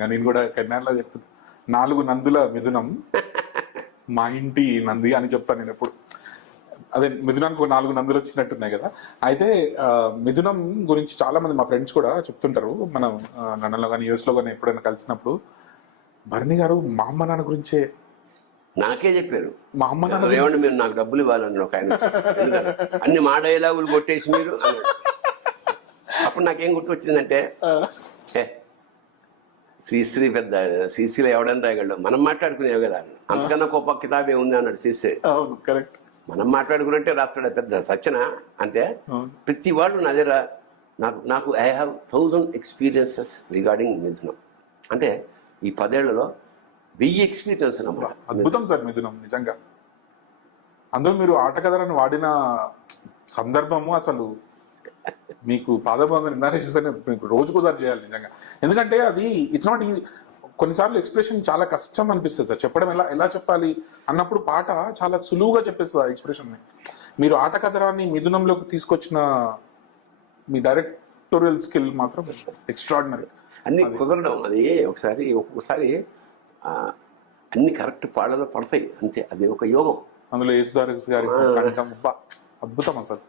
నేను కూడా కన్యాలో చెప్తున్నా 4 నందుల మిథునం మా ఇంటి నంది అని చెప్తాను నేను ఎప్పుడు. అదే మిథునానికి 4 నందులు వచ్చినట్టున్నాయి కదా. అయితే మిథునం గురించి చాలా మంది మా ఫ్రెండ్స్ కూడా చెప్తుంటారు. మనం లండన్లో కానీ యూఎస్లో కానీ ఎప్పుడైనా కలిసినప్పుడు భరణి గారు మా అమ్మ నాన్న గురించే నాకే చెప్పారు. మా అమ్మ నాన్న ఏమంటే మీరు నాకు డబ్బులు ఇవ్వాలన్నారు ఒక ఆయన. అన్ని మా డైలాగులు కొట్టేసి మీరు అన్నాడు. అప్పుడు నాకేం గుర్తొచ్చిందంటే శ్రీశ్రీ పెద్ద శ్రీశ్రీలో ఎవడని రాయగలడు, మనం మాట్లాడుకునేవి కదా, అంతకన్నా గొప్ప కితాబే ఉంది అన్నాడు శ్రీశ్రీ. అవును కరెక్ట్. మనం మాట్లాడుకున్నట్టే రాస్తాడు పెద్ద సత్యన అంటే. ప్రతి వాళ్ళు నా దగ్గర నాకు ఐ హ్యావ్ 1000 ఎక్స్పీరియన్సెస్ రిగార్డింగ్ మిథునం. అంటే ఈ 10 ఏళ్లలో 1000 ఎక్స్పీరియన్స్ అన్నమాట. అద్భుతం సార్ మిథునం నిజంగా. అందులో మీరు ఆటకథలను వాడిన సందర్భము అసలు మీకు పాదభంగం ఇందానే చేస్తే మీకు రోజుకోసారి చేయాలి నిజంగా. ఎందుకంటే అది ఇట్స్ నాట్ ఈజీ. కొన్నిసార్లు ఎక్స్ప్రెషన్ చాలా కష్టం అనిపిస్తుంది సార్ చెప్పడం, ఎలా చెప్పాలి అన్నప్పుడు పాట చాలా సులువుగా చెప్పేస్తుంది ఆ ఎక్స్ప్రెషన్ని. మీరు ఆటకథరాన్ని మిథునంలోకి తీసుకొచ్చిన మీ డైరెక్టోరియల్ స్కిల్ మాత్రం ఎక్స్ట్రాడినరీ. అన్ని కుదరడం అది ఒక్కొక్కసారి అన్ని కరెక్ట్ పాటలో పడతాయి అంతే, అది ఒక యోగం. అందులో యేసుదాస్ గారి అద్భుతం అసలు.